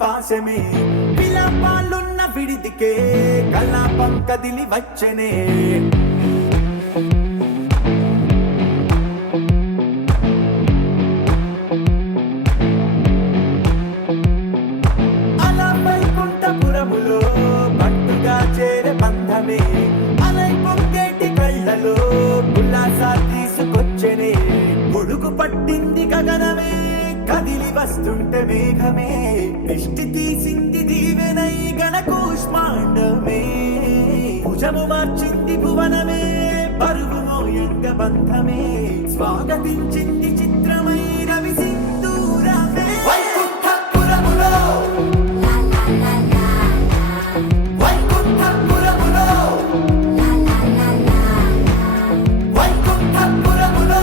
పాశమే విలాపాలున్న విడిదికే కలాపం కదిలి వచ్చనే అలా వైకుంఠపురములో పట్టుగా చేరే బంధమే అలై పొంగేటి కళ్ళలో ఉల్లాసా తీసుకొచ్చనే గొడుగు పట్టింది గగనమే కదిలి వస్తుంటే మేఘమే దృష్టి తీసింది దీవెనై గణకూష్మాండమే భుజము మార్చింది భువనమే పరువు మోయంగ బంధమే స్వాగతించింది చిత్రమై రవి సింధూరమే వైకుంఠపురములో వైకుంఠపురములో వైకుంఠపురములో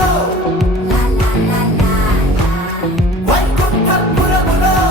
వైకుంఠపురములో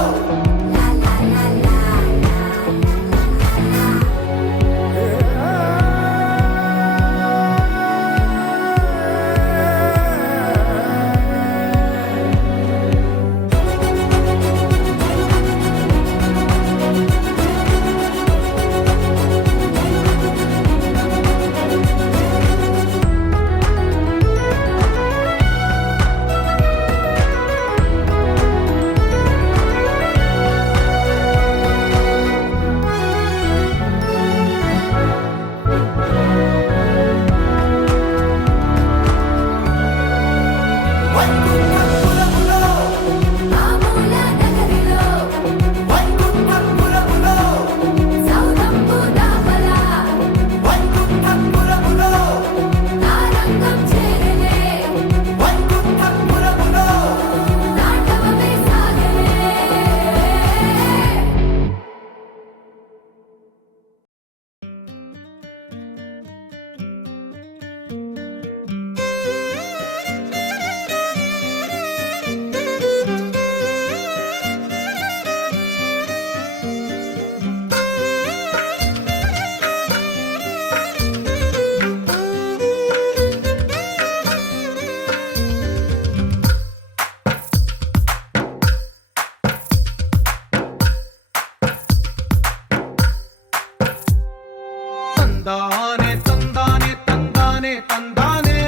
తందానే తందానే తందానే తందానే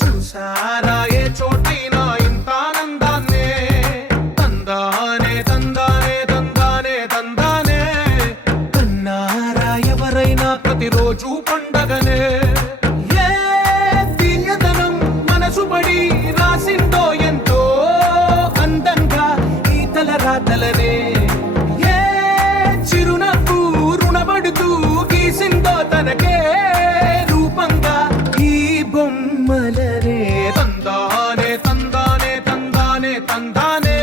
చూసారా ఏ చోటైనా ఇంత ఆనందాన్నే తందానే తందానే తందానే తందానే కన్నారా ఎవరైనా ప్రతిరోజు పండగనే ఏ తీయదనం మనసు పడి రాసిందో ఎంతో అందంగా ఈ తల రాతలనే ఏ చిరునవ్వు రుణపడుతూ గీసిందో తనకే రూపంగా ఈ బొమ్మలనే తందానే తందానే తందానే తందానే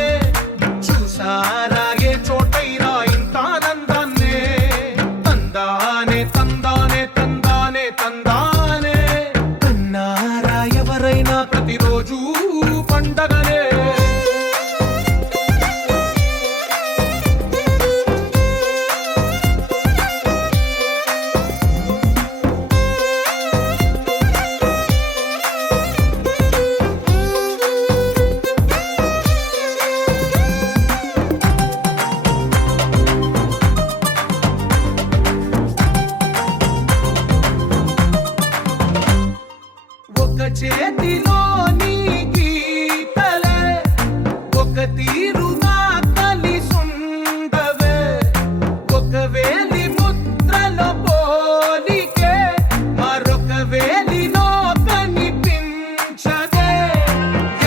చూసారా ఏ చోటైనా ఇంత ఆనందాన్నే తందానే తందానే తందానే తందానే కన్నారా ఎవరైనా ప్రతిరోజు పండగనే ఒక చేతిలో నీ గీతలే ఒక తీరుగా కలిసుండవే ఒక వేలి ముద్రలో పోలికే మరొక వేలిలో కనిపించదే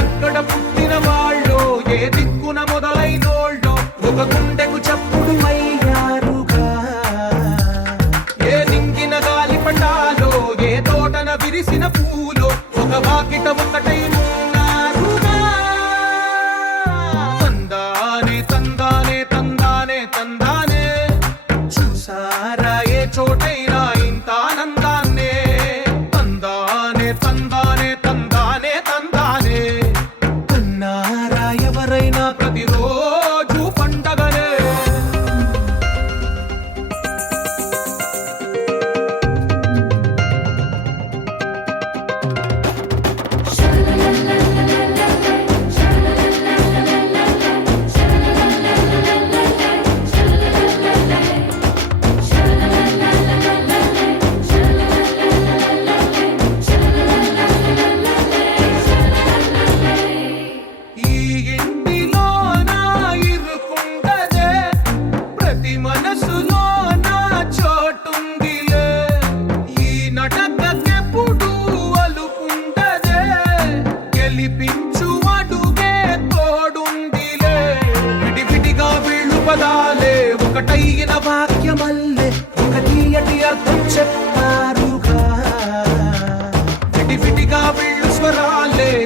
ఎక్కడ పుట్టిన వాళ్ళో ఏ దిక్కున మొదలైనోళ్ళో ఒక గుండెకు చప్పుడు అయ్యారుగా ఏ నింగిన గాలి పటాలో ఏ తోటన విరిసిన పూలో ఒక వాకిట ఒకటై ఉన్నారుగా తందానే తందానే తందానే తందానే చూసారా ఏ చోటైనా ఇంత ఆనందాన్నే తందానే తందానే తందానే తందానే కన్నారా ఎవరైనా ప్రతిరోజు పండగనే Sha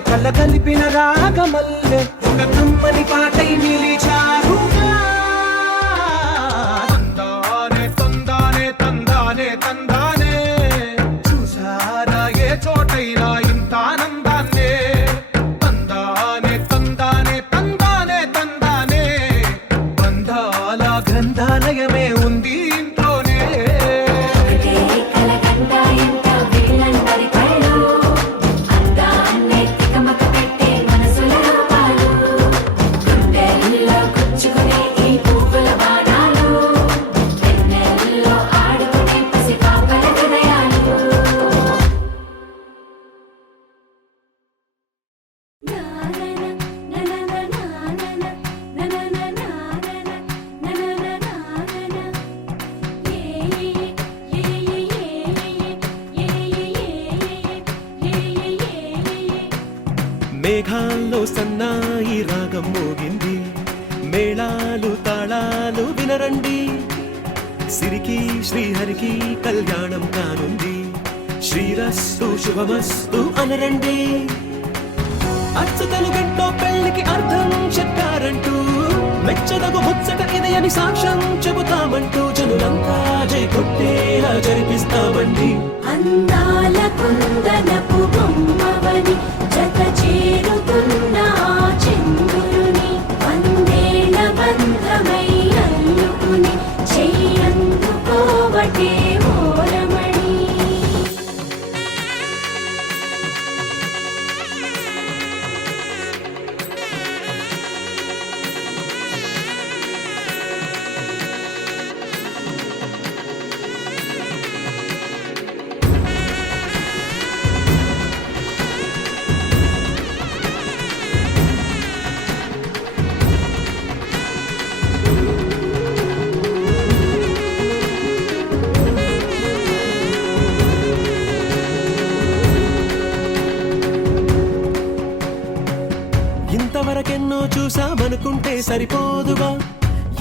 కళ్ళ కలిపిన రాగమల్లె ఒక కమ్మని పాటై నిలిచారుగా. తందానే తందానే తందానే తందానే చూసారా ఏ చోటైనా ఇంత ఆనందాన్నే. తందానే తందానే తందానే తందానే బంధాల గ్రంథాలయమే ఉంది ఇంట్లోనే. మేఘాల్లో సన్నాయి రాగం మోగింది, మేళాలు తాళాలు వినరండి. సిరికి శ్రీహరికి కళ్యాణం కానుంది, శ్రీరస్తు శుభమస్తు అనరండి. అచ్చతలు గంటో పెళ్లికి అర్థం చెప్పారంటూ, మెచ్చదగు ముచ్చట ఇది అని సాక్ష్యం చెబుతామంటూ, జనులంతా జై కొట్టేలా జరిపిస్తామండి. అందాల కుందనపు బొమ్మవని జత చేరుతున్న ఆ చంద్రుని, వందేల బంధమై అల్లుకుని చెయ్యందుకోవటే ఓరమణి. ఇంతవరకెన్నో చూసామనుకుంటే సరిపోదుగా,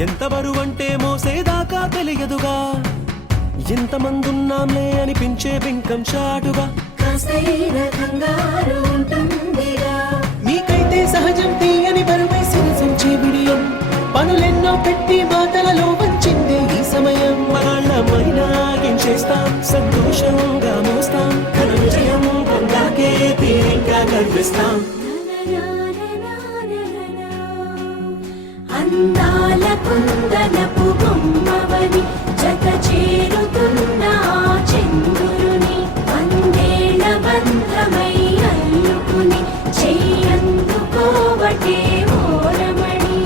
ఎంత బరువంటే మోసేదాకా తెలియదుగా. ఇంతమందున్నాంలే అనిపించే బింకం చాటుగా, కాస్తైన కంగారు ఉంటుందిగా. మీకైతే సహజం తీయని బరువై సిరసించే బిడియం, పనులెన్నో పెట్టి మాటలలో వంచిందే ఈ సమయం. మనాళ్ళమైనా గించేస్తాం, సంతోషంగా మోస్తాం, ఘన విజయం పొందాకే తీరిగ్గా గర్విస్తాం. అందాల కుందనపు బొమ్మవని జత చేరుతున్న ఆ చంద్రుని, వందేల బంధమై అల్లుకుని చెయ్యందుకోవటే ఓరమణి.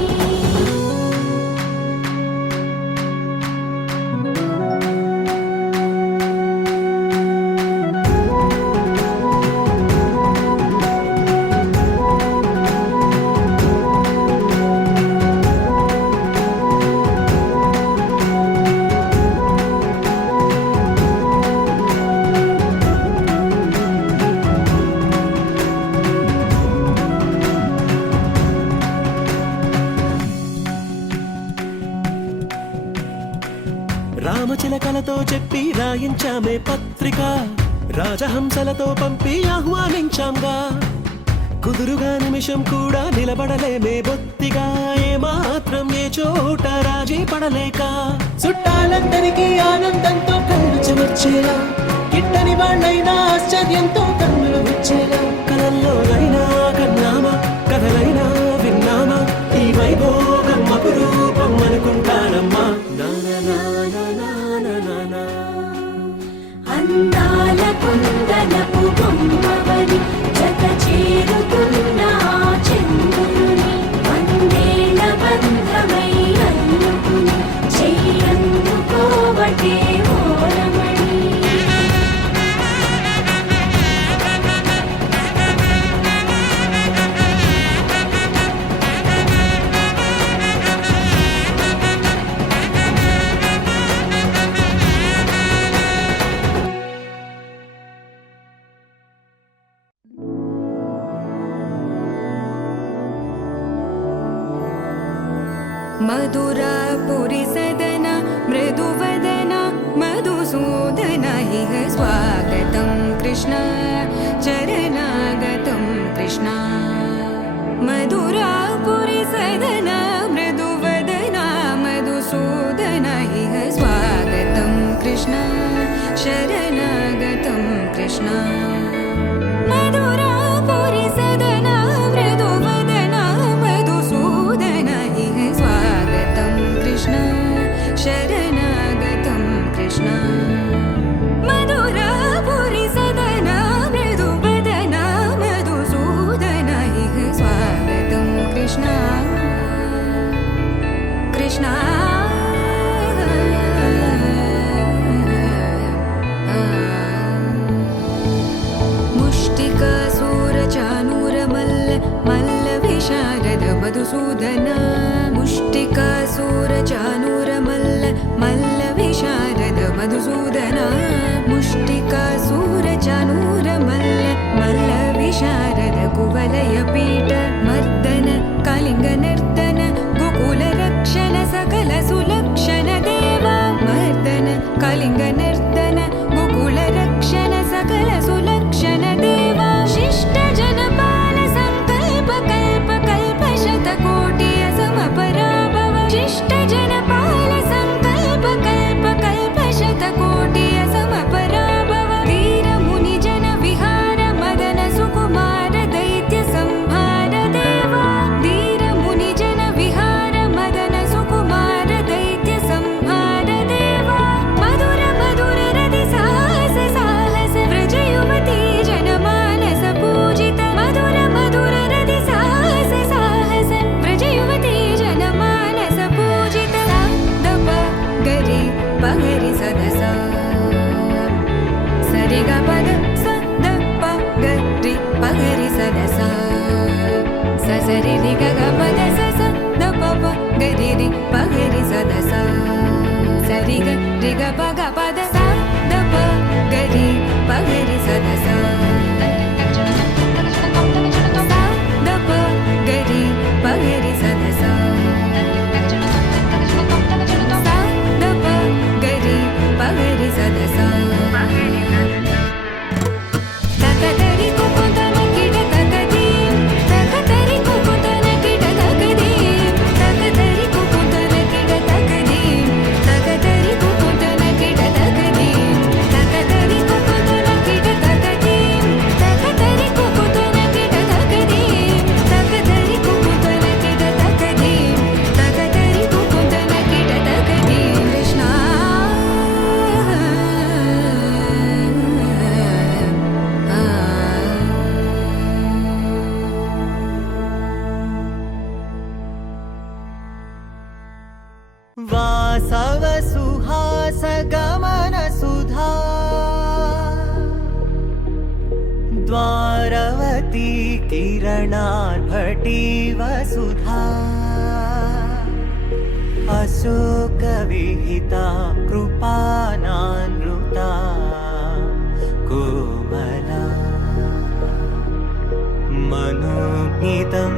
రామచిలకలతో చెప్పి రాయించామే పత్రిక, రాజహంసలతో పంపి ఆహ్వానించాంగా. కుదురుగా నిమిషం కూడా నిలబడలేమే బొత్తిగా, ఏమాత్రం ఏ చోట రాజీ పడలేక. చుట్టాలందరికీ ఆనందంతో కళ్ళు చెమర్చేలా, గిట్టని వాళ్ళైనా ఆశ్చర్యంతో కన్నులు వచ్చేలా. కలల్లోనైనా కన్నామా, కథలైనా విన్నామా, ఈ వైభోగం అపురూపం అనుకుంటానమ్మా. అందాల కుందనపు బొమ్మవని జత చేరుతున్న ఆ చంద్రుని, వందేల బంధమై అల్లుకుని చెయ్యందుకోవటే ఓరమణి. मधुरापुरी सदन मृदुवदन मधुसूदन इह स्वागतं कृष्ण चरणागतं कृष्ण शरणागतं कृष्ण मधुरापुरि सदना मृदुवदना मधुसूदन इह स्वागतं कृष्ण शरणागतं कृष्ण मधुरापुरि सदना मृदुवदना मधुसूदन इह स्वागतं कृष्ण कृष्ण मुष्टिकासूरचानूरमल्ल मल्लविशारद मधुसूदन मुष्टिकासूरचानूरमल्ल मल्लविशारद मधुसूदन मुष्टिकासूरचानूरमल्ल मल्लविशारद कुवलयपीठ मर्दन कलिङ्गनर्दन गोकुलरक्षण सकल सुलक्षण देवा मर्दन कलिङ्गनर्दन गोकुलरक्षण सकल सुलक्षण देवा शिष्ट जनपाल संकल्प कल्प कल्प शतकोटि असमपराभव शिष्ट जनपाल संकल्प कल्प कल्प शतकोटि असमपराभव वीर मुनि जन विहार मदन सुकुमार दैत्य संहार देवा वीर मुनि जन विहार मदन सुकुमार दैत्य संहार देवा मधुर मधुर रति साहस साहस व्रज युवती जनमानस पूजित मधुर मधुर रति साहस साहस व्रज युवती जनमानस पूजित दप गरि पगरि सदस सरि ग पद स द प गरि पगरि सदस स सरि रि ग ग पद स स द प प गरि रि पगरि सदस सरि ग रि ग प ग पद स द प गरि पगरि सदस स द प गरि पगरि सदस स द प गरि पगरि सदस तकतरि कुकुतन किट तकदीं तकतरि कुकुतन किट तकदीं तकतरि कुकुतन किट तकदीं तकतरि कुकुतन किट तकदीं तकतरि कुकुतन किट तकदीं तकतरि कुकुतन किट तकदीं तकतरि कुकुतन किट तकदीं तकतरि कुकुतन किट तकदीं कृष्ण वासव सुहास गमन सुधा द्वारवती किरणार्भटी वसुधा अशोक विहिता कृपानानृता कोमला मनोज्ञितं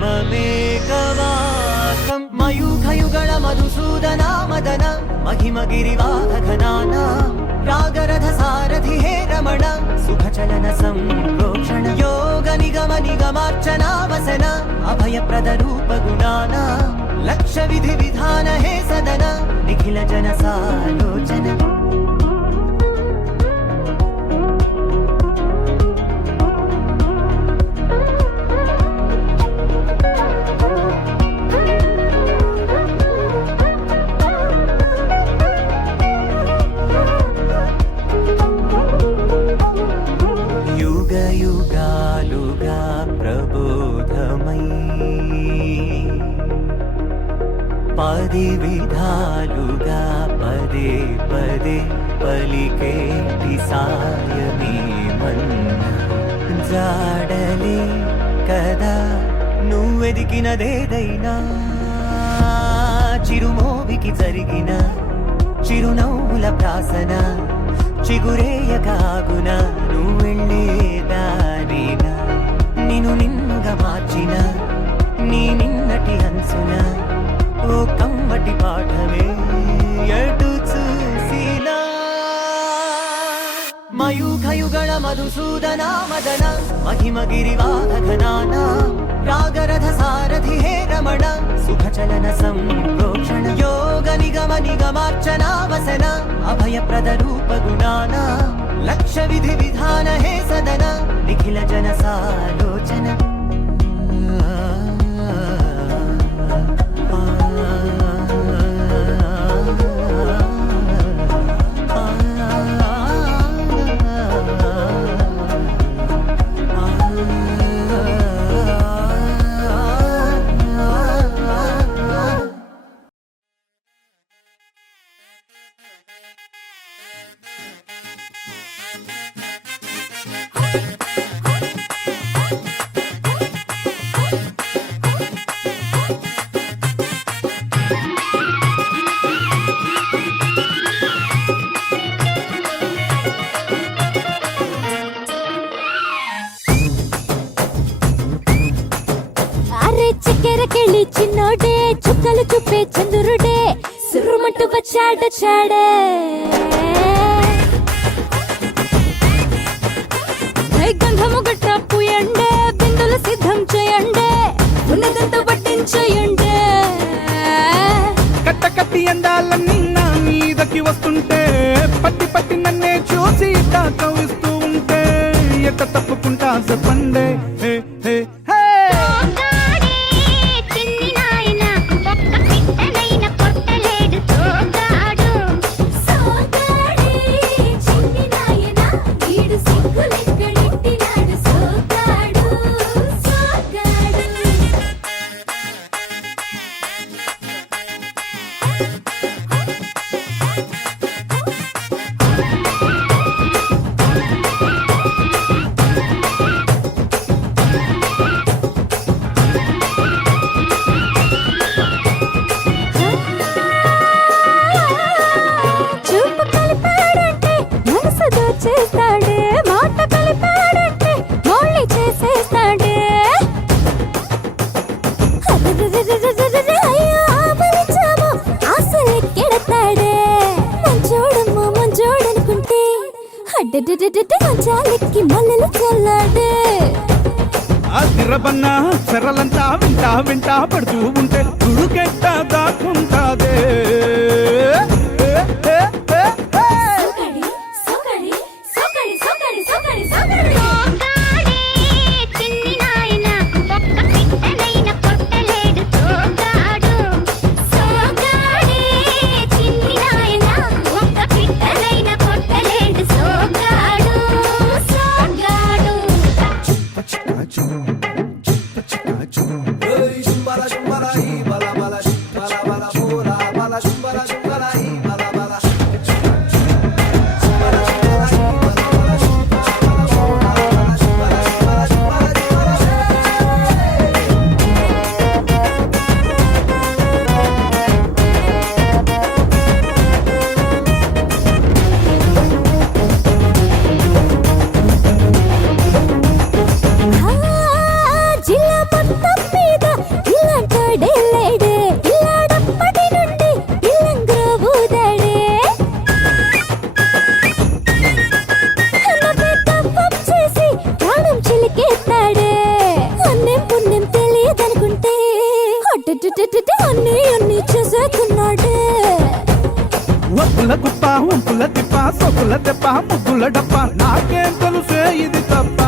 ममेकवाकं मयूखयुगळ मधुसूदना मदन महिमगिरिवाहघनाना रागरथ सारथि हे रमण सुखचलन संप्रोक्षण योग निगम निगमार्चना वसन अभयप्रद रूप गुणाना लक्ष्य विधि विधान हे सदन निखिल जन सालोचन युग युगालुगा प्रबोधमयी पदि विधालुगा पदे पदे पलिकेटि सायमे मन्न जाडले कदा నువ్వెదికినదేదైనా చిరుమోవికి జరిగిన చిరునవ్వుల ప్రాసన చిగురేయకాగున నువ్వెళ్ళేదానేనా నిన్ను నిన్నుగా మార్చిన నీ నిన్నటి అంచున ఓ కమ్మటి పాఠమే ఎటు చూసినా మయూఖయుగళ మధుసూదన మదన మహిమ గిరివాహ ఘనాన రాగరథ సారథి హే రమణ సుఖచలన సంప్రోక్షణ యోగ నిగమ నిగమార్చనా వసన అభయప్రద రూప గుణాన లక్ష్య విధి విధాన హే సదన నిఖిల జన సాలోచన అరే చక్కెరకెళ్ళి చిన్నోడే చుక్కలు చూపే చంద్రుడే సురుమంటూ వచ్చాడే గంధము గట్ట పూయండే బిందులు సిద్ధం చేయండే ఉన్నదంతా పట్టించేయండే కట్ట కట్టి అందాలన్నీ నా మీదకి వస్తుంటే పట్టి పట్టి నన్నే చూసి కవిస్తూ ఉంటే ఎట్ట తప్పుకుంటా చెప్పండే హే హే హే చేస్తాడే మాట కలిపాడంటే మళ్ళీ చేసేస్తాడే అయ్యో ఆపలిచాము ఆశలెక్కెడతాడే మంచోడనుకుంటే మంచాలెక్కి మల్లెలు చల్లాడే తిరబన్నా చెరలంతా వింటా పడుతూ ఉంటే తుడుకెట్ట దాక్కుంటాదే అన్ని చేసేస్తున్నాడే ఒప్పుల కుప్ప ఉంపుల తిప్ప సొక్కుల తెప్ప ముగ్గుల డప్ప నాకేం తెలుసే ఇది తప్ప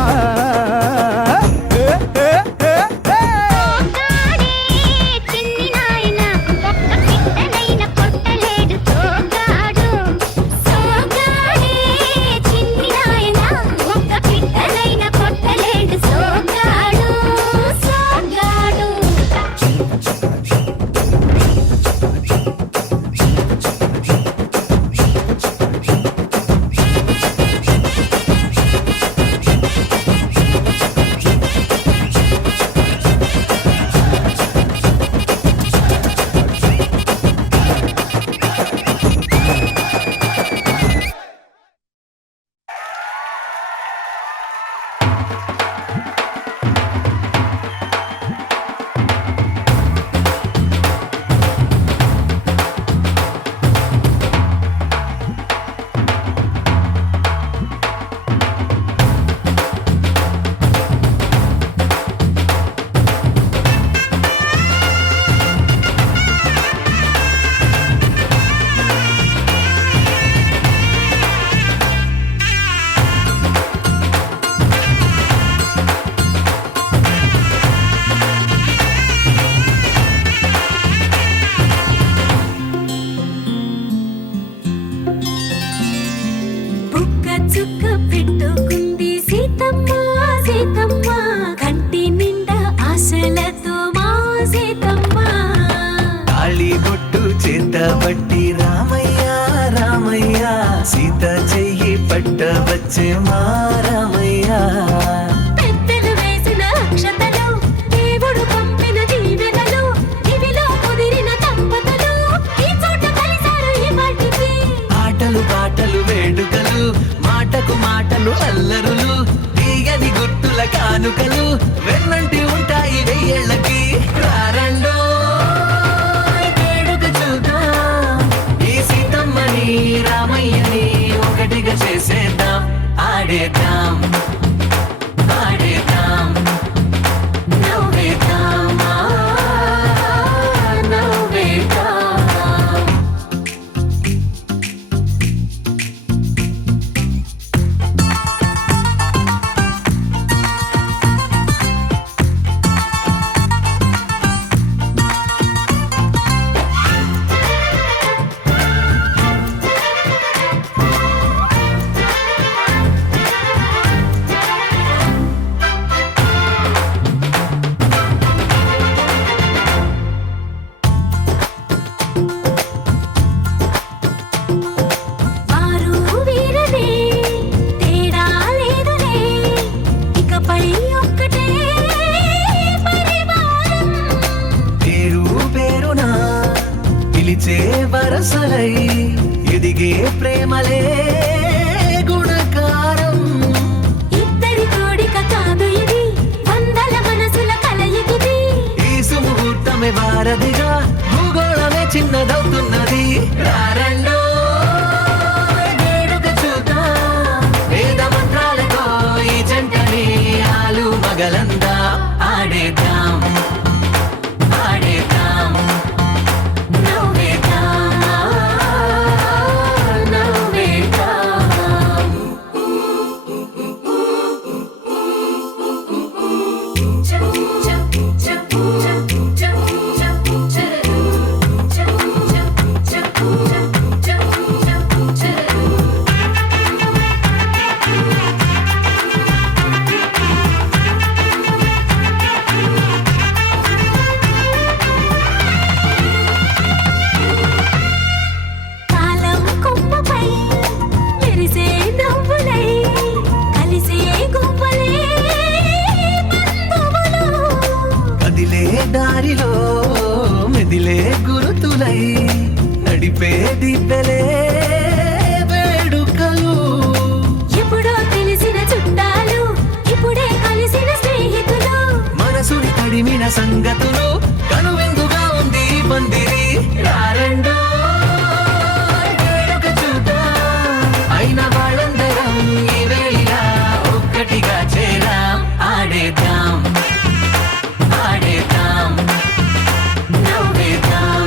పిలిచే మారమయ్యా పెద్దలు వేసిన అక్షతలు దేవుడు పంపిన దీవెనలు ఇవిలో కుదిరిన దంపతులు ఈ చోట కలిసారు ఈ వాటికి ఆటలు పాటలు వేడుకలు మాటకు మాటలు అల్లరులు తీయని గుర్తుల కానుకలు వెన్నంటి ఉంటాయి వెయ్యేళ్ళకి రారండో వేడుక చూద్దాం ఈ సీతమ్మని రామయ్యని ఒకటిగా చేసేద్దాం ఆడేద్దాం ఆడేద్దాం నవ్వేద్దాం నవ్వేద్దాం వారు వీరనే తేడా లేదులే ఇకపై ఒక్కటే పరివారం పేరు పేరునా పిలిచే వరసలై ఎదిగే ప్రేమలే గుణకారం ఇద్దరి కోడిక కాదు ఇది వందల మనసుల కలయికిది ఈ సుముహూర్తమే వారధిగా భూగోళమే చిన్నదవుతున్నది రారండో వేడుక చూద్దాం వేద మంత్రాలతో ఈ జంటని ఆలు మగలందా ఆడేద్దాం ఆడేద్దాం నవ్వేద్దాం నవ్వేద్దాం కాలం కొమ్మపై మెరిసే నవ్వులై కలిసే గుంపలే బంధువులు కదిలే దారిలో మెదిలే గురుతులై నడిపే దిబ్బెలే వేడుకలు ఎప్పుడో తెలిసిన చుట్టాలు ఇప్పుడే కలిసిన స్నేహితులు మనసుని తడిమిన సంగతులు కనువిందుగా ఉంది ఈ పందిరి రారండో వేడుక చూద్దాం అయిన వాళ్ళందరం ఈ వేళ ఒక్కటిగా చేరాం ఆడేద్దాం ఆడేద్దాం నవ్వేద్దాం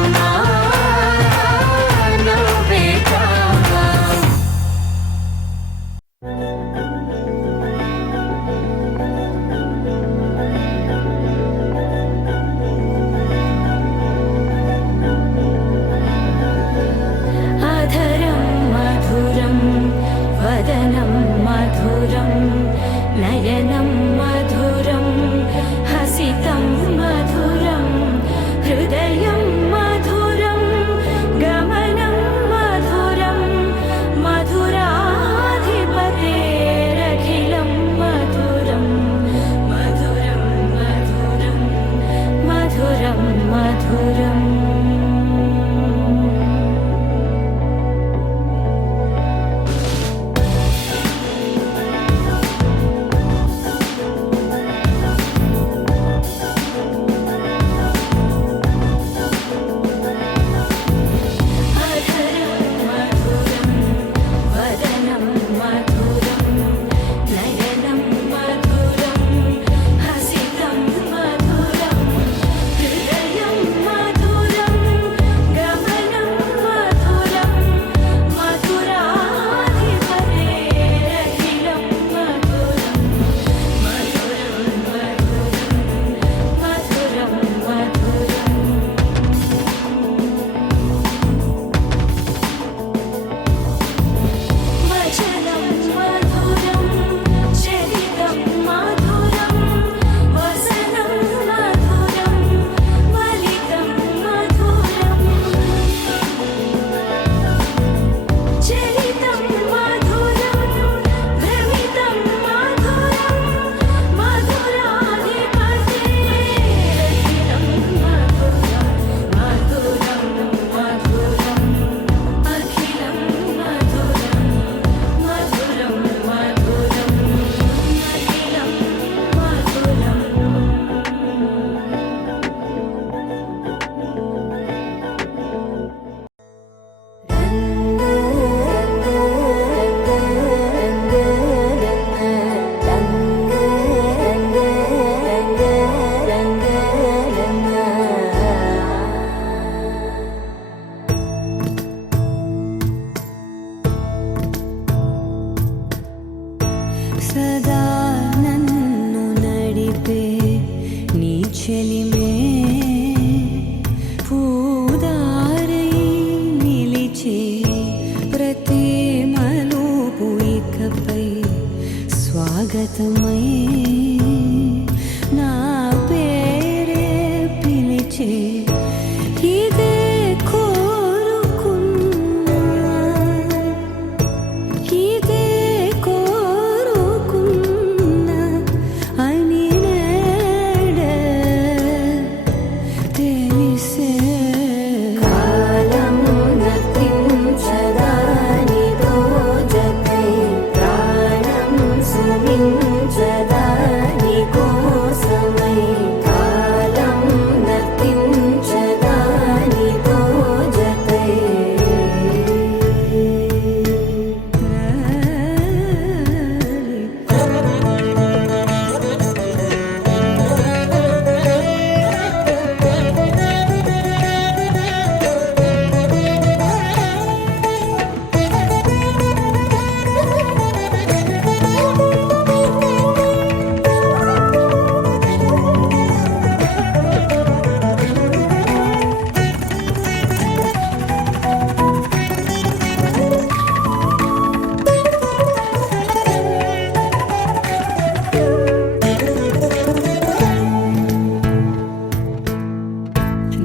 నవ్వేద్దాం అధరం మధురం వదనం మధురం నయనం మధురం హసితం మధురం హృదయం మధురం గమనం మధురం మధురాధిపతేరఖిలం మధురం మధురం మధురం మధురం మధురం సదా నన్ను నడిపే నీ చెలిమే పూదారై నిలిచే ప్రతి మలుపు ఇకపై స్వాగతమై నా పేరే పిలిచే ఇదే కోరుకున్నా ఇదే కోరుకున్నా అని నేడే తెలిసే కాలం నతించదానిదో జతై ప్రాణం సుమించదాని కోసమై కాలం నతించదానిదో జతై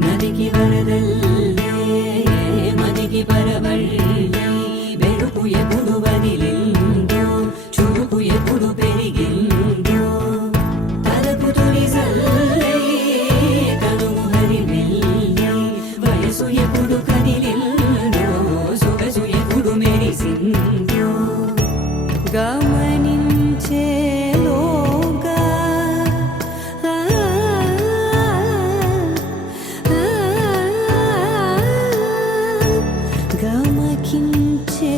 నదికి వరదల్లే మదికి పరవళ్ళే వెలుపు ఎప్పుడు వదిలిందో చురుకు ఎప్పుడు పెరిగిందో తలపు తొలి సల్లే కనుము హరిమెల్లే వయసు ఎప్పుడు కదిలిందో సొగసు ఎప్పుడు మెరిసిందో గమనించేలోగా గమకించే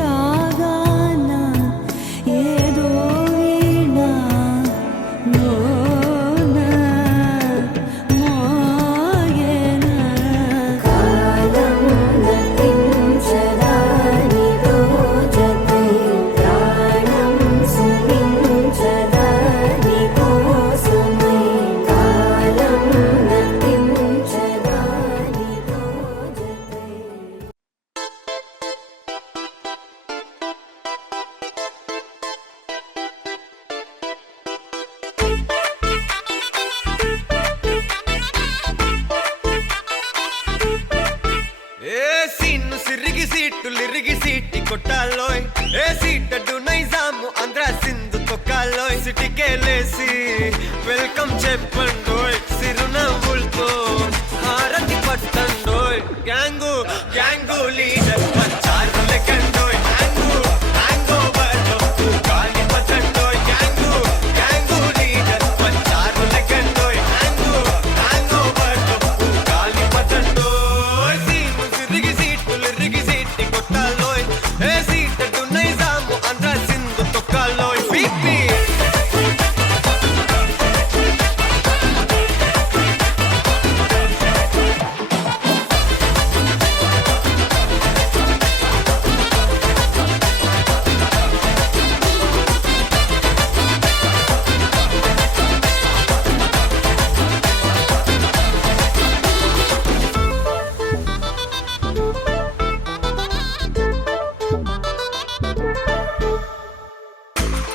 రాగాన ఏదో వీణ మోన మోయన కాలం నతించదానిదో జతై ప్రాణం సుమించదాని కోసమై కాలం నతించదానిదో జతై ఏ సీన్ను సిరిగి సీట్లు సీటి కొట్టాలోయ్ ఏ సీటడు నైజాము ఆంధ్ర సింధు తొక్కాలోయ్ సిటీకేలేసి వెల్కమ్ చెప్పండోయ్ సిరునవ్వులతో హారతి పట్టండోయ్ గ్యాంగు గ్యాంగు లీడర్ పంచారు లెక్కండోయ్ హ్యాంగు హ్యాంగ్ ఓవర్లో గాలి పట్టండోయ్ గ్యాంగు గ్యాంగు లీడర్ పంచారు లెక్కండోయ్ హ్యాంగు హ్యాంగ్ ఓవర్లో గాలి పట్టండోయ్ సీను సిరిగి సీటి కొట్టాలోయ్ ఏ సీటడు నైజాము ఆంధ్ర సింధు తొక్కాలోయ్ బీపీ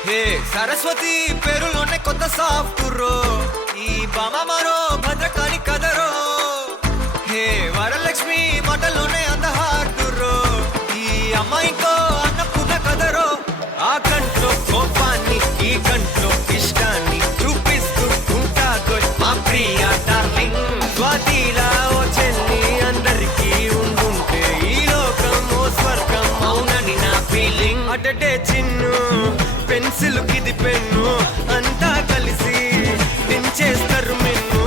హే సరస్వతి పేరులోనే కొత్త సాఫ్ట్ రో ఈ బామ మరో భద్రకాళి కదరో హే వరలక్ష్మి మాటలోనే అంద హార్ట్ రో ఈ అమ్మాయికో అన్నపూర్ణ కదరో ఆ కంట్లో కోపాన్ని ఈ కంట్లో ఇష్టాన్ని చూపిస్తూ ఉంటాదో మా ప్రియ డార్లింగ్ స్వాతిలా ఓ చెల్లి అందరికీ ఉండుంటే ఈ లోకం ఓ స్వర్గం అవునని నా ఫీలింగ్ అటటే చిన్ను పెన్సిల్ కిది పెన్ను అంతా కలిసి దించేస్తారు మిన్ను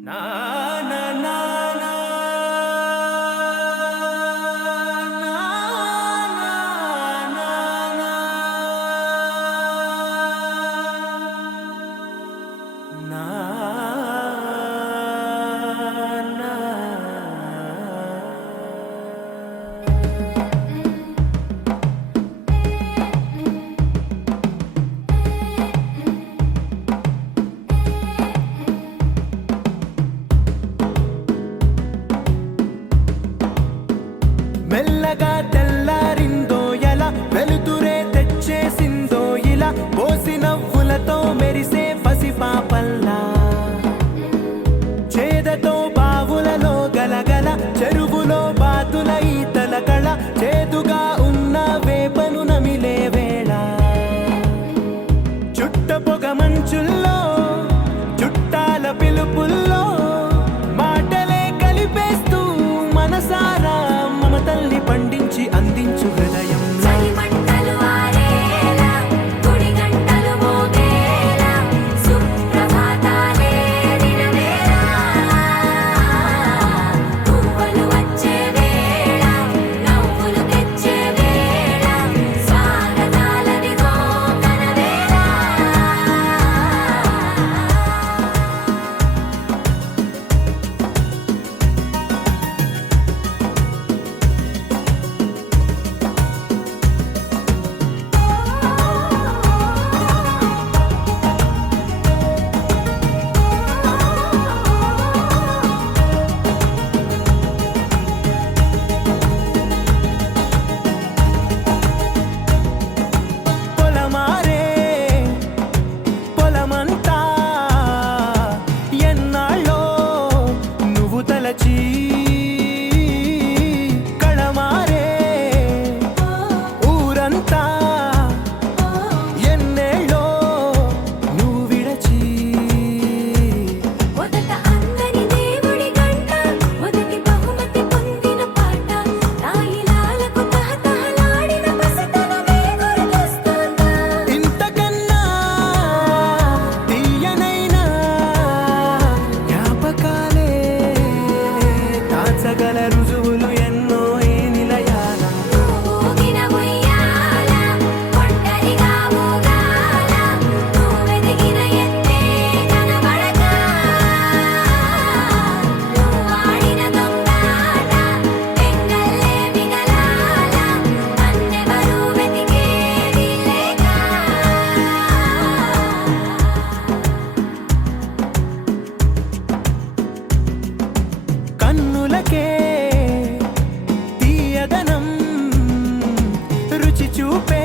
నా నా నా నా మెల్లగా తెల్లారిందో ఎలా వెలుతురే తెచ్చేసిందో ఇలా పోసి నవ్వులతో మెరిసే పసిపాపల్లా చేదతో బావులలో గలగల చెరువులో బాతుల ఈతల కళ చేదుగా ఉన్న వేపను నమిలే వేళ చుట్ట పొగ మంచుల్లో చుట్టాల పిలుపుల్లో మాటలే కలిపేస్తూ మనసారా మమతల్ని పండించి అందించు హృదయం చలిమంటలు ఆరేలా గుడి గంటలు మోగేలా సుప్రభాతాలే దినవేళ పువ్వులు వచ్చే వేళ నవ్వులు తెచ్చే వేళ స్వాగతాలదిగో కనవేళ పొలమారే పొలమంతా ఎన్నాళ్ళో నువ్వు తలచి కళమారే ఊరంతా ఎన్నేళ్ళో నువ్వు విడచి మొదట అందని దేవుడి గంట మొదటి బహుమతి పొందిన పాట తాయిలాలకు తహతహలాడిన పసితనమే గుర్తొస్తుందా ఇంతకన్నా తీయనైనా జ్ఞాపకాలే దాచగల రుజువులు ఎన్నో ఈ నిలయాల ఊగిన ఉయ్యాల ఒంటరిగా ఊగాల నువ్వెదిగిన ఎత్తే కనబడక నువ్వాడిన దొంగాట పెంగల్లే మిగలాల నన్నెవరూ వెతికేది లేక కన్నులకే తీయదనం రుచి చూపే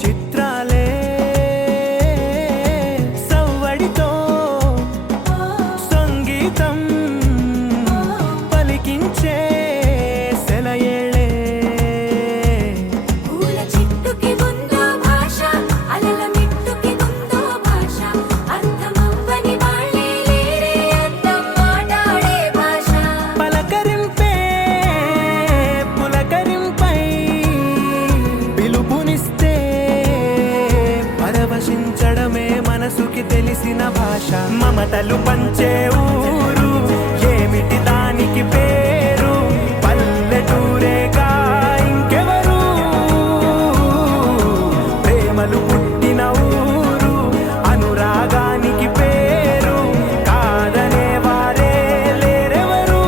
చిత్రాలే సవ్వడితో సంగీతం పలికించే సెలయేళే పూల చిట్టుకి ఉందో భాష అలల మిట్టుకి ఉందో భాష అర్థమవ్వని వాళ్ళే లేరే అర్థం మాట్లాడే భాష పలకరింపే పులకరింపై పిలుపునిస్తే పరవశించడమే మనసుకి తెలిసిన భాష మమతలు పంచే ఊరు ఏమిటి దానికి పేరు పల్లెటూరేగా ఇంకెవరు ప్రేమలు పుట్టిన ఊరు అనురాగానికి పేరు కాదనే వారే లేరెవరు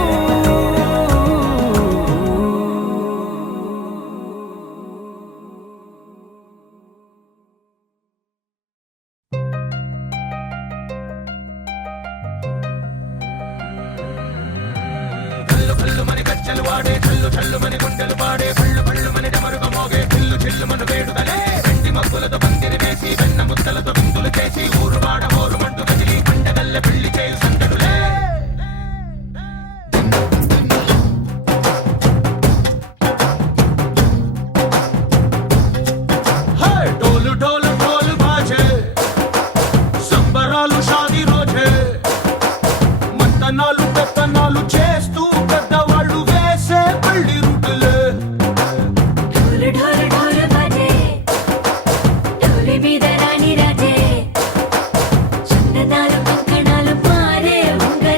డోలు డోలు డోలు బాజే సంబరాలు షాదీ రోజే మంతనాలు పెత్తనాలు చేస్తూ పెద్దవాళ్ళు వేసే పెళ్లి రూటులే ఢోలు ఢోలు ఢోలు బాజే ఢోలి మీద రాణి రాజే చందనాలు కంకణాలు పారే ఉంగరాలే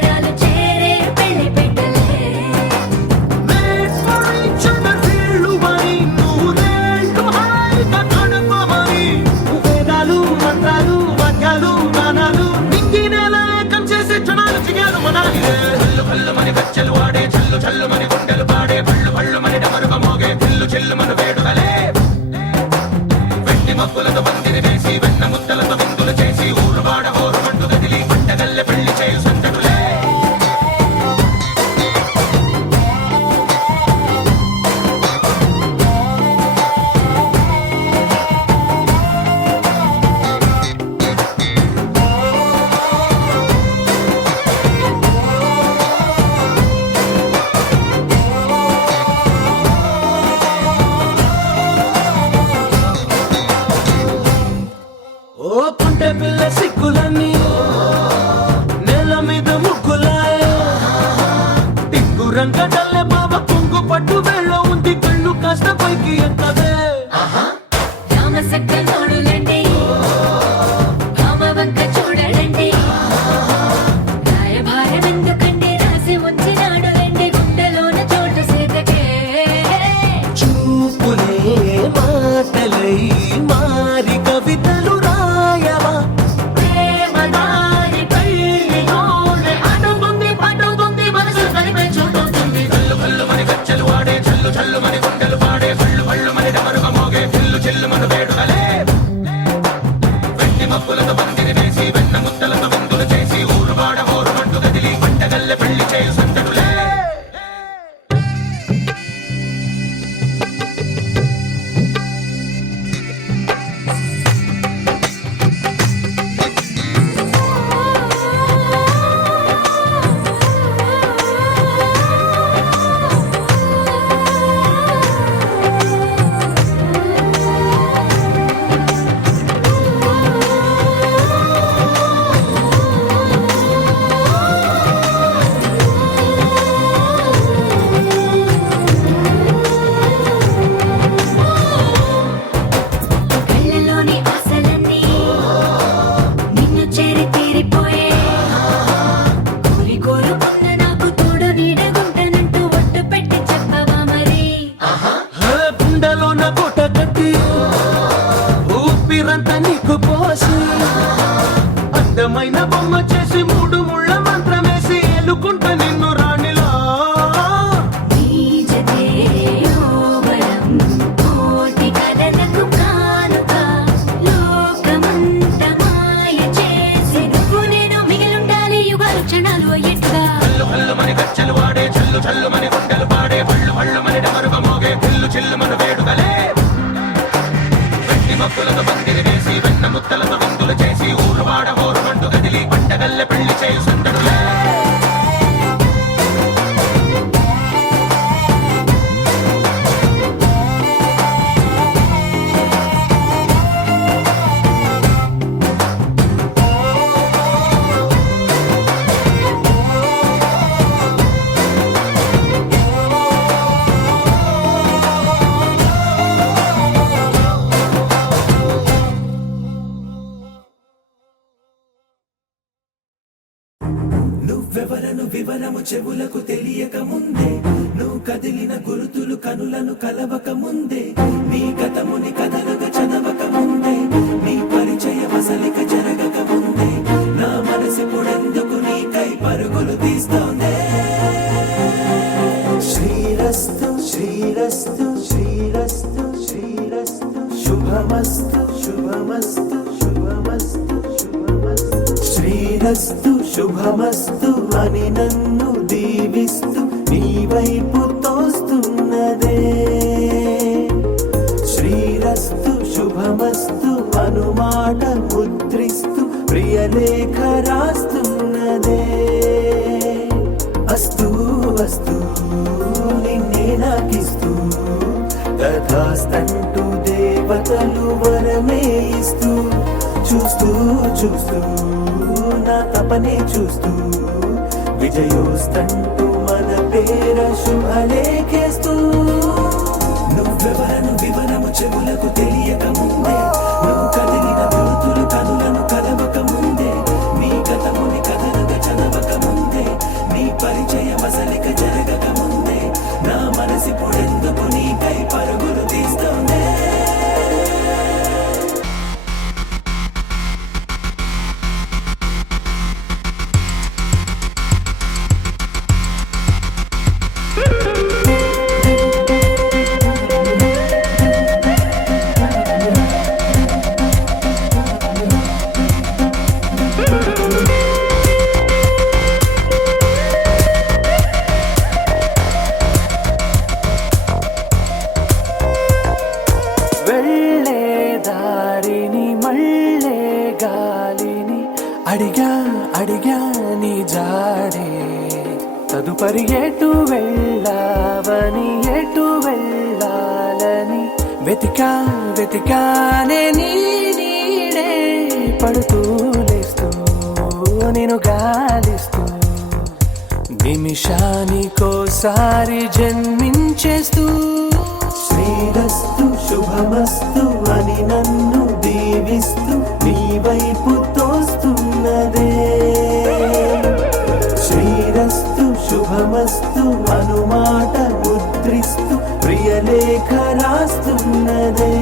తీరిపోయే కోరి కోరుకున్న నాకు తోడు నీడగుంటనంటూ ఒట్టు పెట్టి చెప్పవా మరి గుండెలోన కోట కట్టి ఊపిరంతా నీకు పోసి అందమైన బొమ్మ చేసి మూడు ముళ్ళ మంత్రమేసి ఎలుకుంట నిన్ను రాణిలా నీ జతే యోవరం కోటి కలలకు కానుక లోకమంత మాయ చేసి నువ్వు నేను మిగిలుండాలి యుగాలు క్షణాలు అయ్యేట్టుగా హల్లు హల్లు మని గచ్చలు వాడే చల్లు చల్లు మని గుండెలు పాడే పళ్ళు పళ్ళు మని డమరుగ మోగే పిల్లు చిల్లు మన వేడుకలే వెట్టి మక్కులతో పందిరి వేసి వెన్న ముత్తలతో విందులు చేసి ఊరు వాడ ఊరు మండు కదిలి పండగల్లె పెళ్లి చేయు సందడులే నువ్వెవరను వివరము చెవులకు తెలియక ముందే నువ్వు కదిలిన గురుతులు కనులను కలవక ముందే నీ గతముని కథలుగా చదవక ముందే నీ పరిచయ వసలిక జరగక ముందే నా మనసు పుడెందుకు నీకై పరుగులు తీస్తోందే శ్రీరస్తు శ్రీరస్తు శ్రీరస్తు శ్రీరస్తు శుభమస్తు శుభమస్తు శుభమస్తు శుభమస్తు శ్రీరస్తు శుభమస్తు అని నన్ను దీవిస్తూ నీ వైపు తోస్తున్నదే శ్రీరస్తు శుభమస్తు అనుమాట ముద్రిస్తూ ప్రియలేఖ రాస్తున్నదే అస్తు అస్తు నిన్నే నాకిస్తూ తథాస్తంటూ దేవతలు వరమే ఇస్తూ చూస్తూ చూస్తూ నా తపనే చూస్తూ విజయోస్తంటూ మన పేర శుభలేఖేస్తూ నువ్వెవరను వివరము చెవులకు తెలియక ముందే నువ్వు కదిలిన గుర్తులు కనులను కలవక ముందే నీ గతముని కథలుగా చదవక ముందే నీ పరిచయ వసలిక జరగక ముందే నా మనసి పుడెందుకు నీకై పరుగులు తీస్తోందే వెళ్ళే దారిని మళ్ళే గాలిని అడిగా అడిగా నీ జాడే తదుపరి ఎటు వెళ్ళావని ఎటు వెళ్ళాలని వెతికా వెతికానే నీ నీడే పడుతూ లేస్తూ నేను గాలిస్తూ నిమిషానికోసారి జన్మించేస్తూ శ్రీరస్తు శుభమస్తు అని నన్ను దీవిస్తూ నీ వైపు తోస్తున్నదే శ్రీరస్తు శుభమస్తు అనుమాట ముద్రిస్తూ ప్రియలేఖ రాస్తున్నదే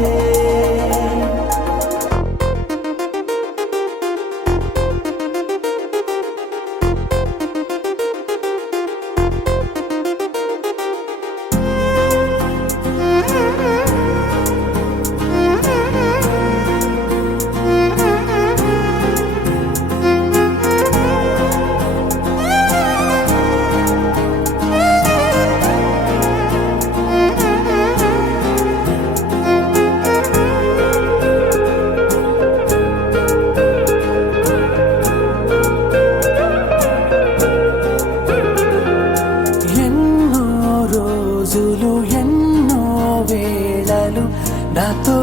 నాతో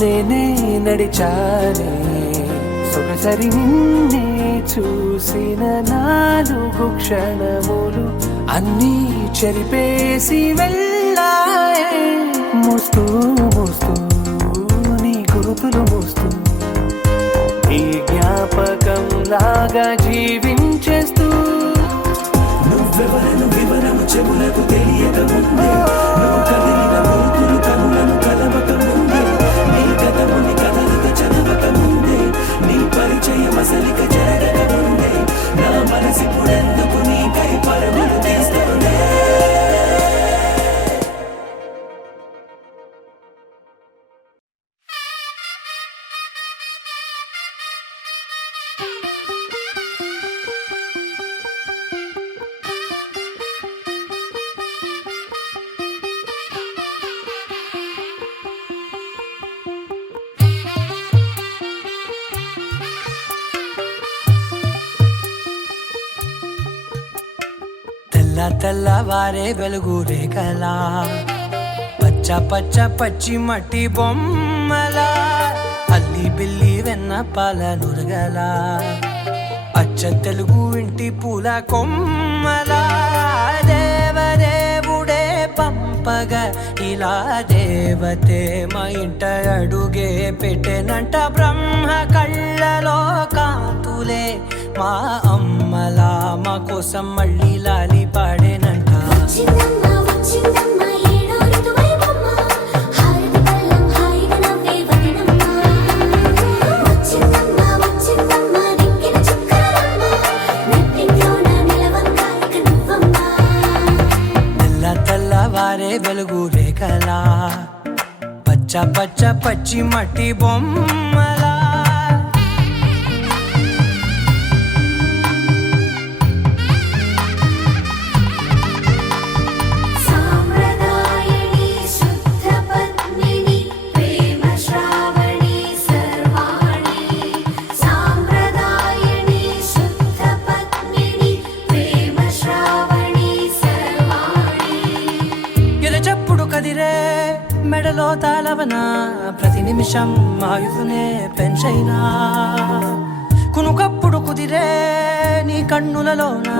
నేనే నడిచానే సొగసరి నిన్నే చూసిన 4 క్షణములు అన్నీ చెరిపేసి వెళ్ళాయే మోస్తూ మోస్తూ నీ గురుతులు మోస్తూ ఈ జ్ఞాపకం జ్ఞాపకం లాగా జీవించేస్తూ నువ్వెవరను వివరము చెవులకు తెలియక ముందే నువ్వు కదిలిన గుర్తులు కనులను కలవక ముందే నీ గతముని కథలుగా చదవక ముందే నీ పరిచయం అసలిక జరగక ముందే నా మనసిప్పుడెందుకు నీకై పరుగులు తీస్తుందే తెల్లవారే వెలుగు రేఖలా పచ్చ పచ్చ పచ్చి మట్టి బొమ్మలా అల్లి బిల్లి వెన్న పాల నురగలా అచ్చ తెలుగు ఇంటి పూల కొమ్మలా దేవదేవుడే పంపగా ఇలా దేవతే మా ఇంట అడుగే పెట్టెనంట బ్రహ్మ కళ్ళలో కాంతులే మా అమ్మలా మా కోసం మళ్ళీ లాలి పాడేనంట వచ్చిందమ్మ వచ్చిందమ్మ ఏడో ఋతువైవమ్మ హారతి పళ్ళం హాయిగా నవ్వే వదనమ్మ వచ్చిందమ్మ వచ్చిందమ్మ దిక్కిన చుక్కలమ్మ నెట్టింట్లోన నిలవంగా ఇక నువ్వమ్మ తెల్లవారే వెలుగు రేఖలా పచ్చ పచ్చ పచ్చి మట్టి బొమ్మలా సాంప్రదాయని శుద్ధ పద్మిని ప్రేమ శ్రావణి సర్వాణి సాంప్రదాయని శుద్ధ పద్మిని ప్రేమ శ్రావణి సర్వాణి ఎరచప్పుడు కదిరే మెడలో తాళవన ప్రతి నిమిషం ఆయుధునే పెంచైనా కునుకప్పుడు కుదిరే నీ కన్నులలోన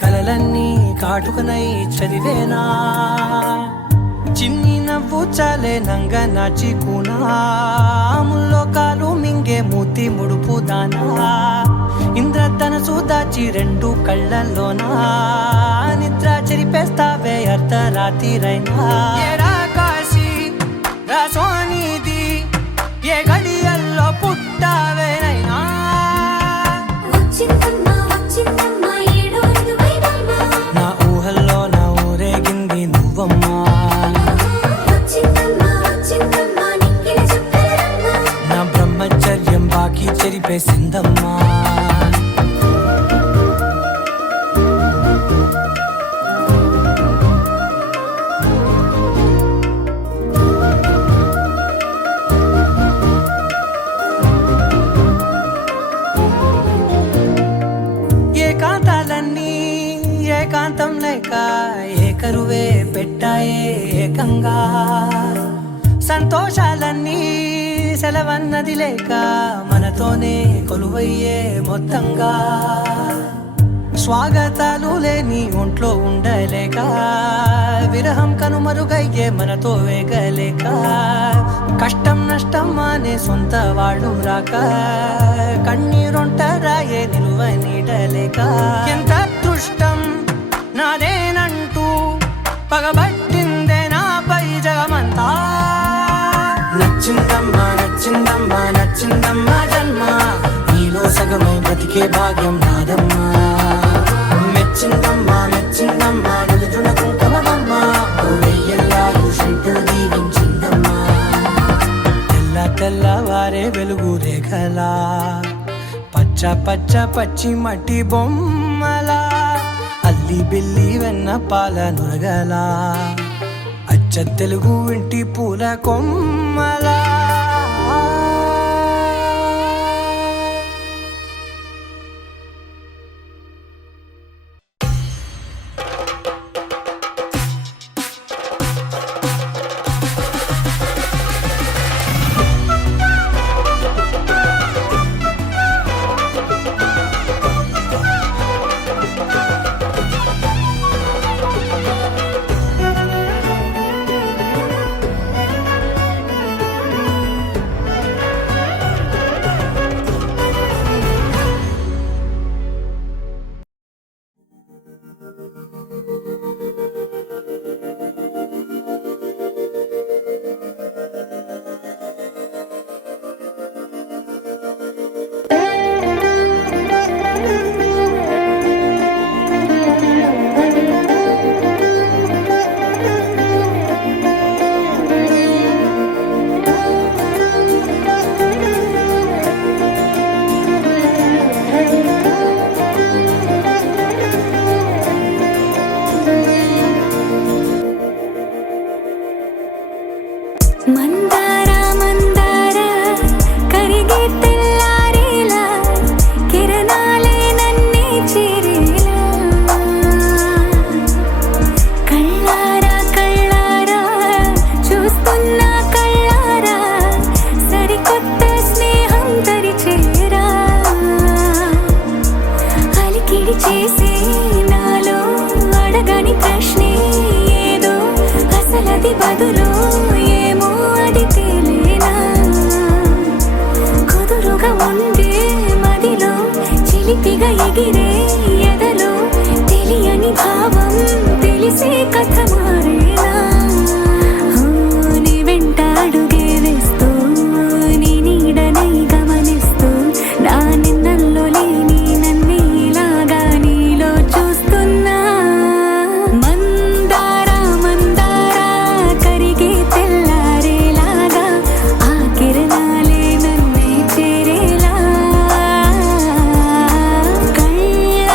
కలలన్నీ కాటుకనై చదివేనా చిన్ని నవ్వు చాలే నంగ నాచి కూనాముల్లో కాలు మింగే మూతి ముడుపు దానా ఇంద్రధనసు దాచి రెండు కళ్ళల్లోనా నిద్ర చెరిపేస్తావే అర్ధరాత్రిరైనా ఏడా కాశీ రాసోనిది ఏ గడియల్లో పుట్టావేనైనా వచ్చిందమ్మ వచ్చిందమ్మ ఏడో ఋతువైవమ్మ నా ఊహల్లో నా ఊరేగింది నువ్వమ్మా వచ్చిందమ్మ వచ్చిందమ్మ నిక్కిన చుక్కలమ్మ నా బ్రహ్మచర్యం బాకీ చెరిపేసిందమ్మా ఏకాంతాలన్నీ ఏకాంతం లేక ఏకరువే పెట్టాయే ఏకంగా సంతోషాలన్నీ సెలవన్నది లేక మనతోనే కొలువయ్యే మొత్తంగా స్వాగతాలు లేని ఒంట్లో ఉండలేక విరహం కనుమరుగయ్యే మనతో వేగలేక కష్టం నష్టం అనే సొంత వాళ్ళు రాక కన్నీరొంటరాయే నిలువ నీడలేక ఎంత అదృష్టం నాదేనంటూ పగబట్టిందే నాపై జగమంతా నచ్చిందమ్మా నచ్చిందమ్మా నచ్చిందమ్మా జన్మ నీలో సగమై బ్రతికే భాగ్యం నాదమ్మా మెచ్చిందమ్మా మెచ్చిందమ్మా నిలుచున కుంకుమమ్మా వెయ్యల్లాగు శంకులు దీవించిందమ్మా తెల్లవారే వెలుగు రేఖలా పచ్చ పచ్చ పచ్చి మట్టి బొమ్మలా అల్లి బిల్లి వెన్న పాల నురగలా అచ్చ తెలుగు ఇంటి పూల కొమ్మలా చేసే నాలో అడగని ప్రశ్నే ఏదో అసలది బదులు ఏమో అది తేలేనా కుదురుగా ఉండే మదిలో చిలిపిగా ఎగిరే ఎదలో తెలియని భావం తెలిసే కథ మారేనా నీ వెంట అడుగే వేస్తూ నీ నీడనై గమనిస్తూ నా నిన్నల్లో లేని నన్నే ఇలాగా నీలో చూస్తున్నా మందారా మందారా కరిగే తెల్లారేలాగా ఆ కిరణాలే నన్నే చేరేలా కళ్ళ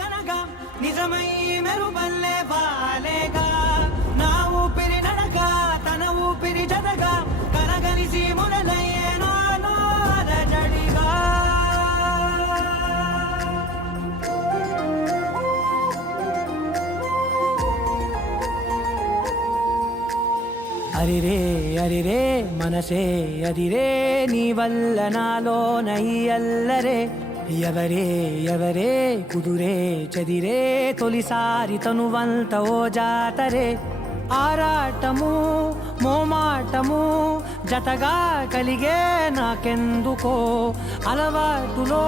కనగా నిజమై మెరుపల్లే వాలేగా నా ఊపిరి నడగా తన ఊపిరి జతగా కలగలిసి మొదలయ్యే నాలో అలజడిగా అరిరే అరిరే మనసే అదిరే నీ వల్ల నాలో నై అల్లరే ఎవరే ఎవరే కుదురే చదిరే తొలిసారి తనువంత ఓ జాతరే ఆరాటము మోమాటము జతగా కలిగే నాకెందుకో అలవాటులో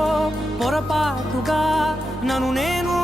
పొరపాటుగా నన్ను నేను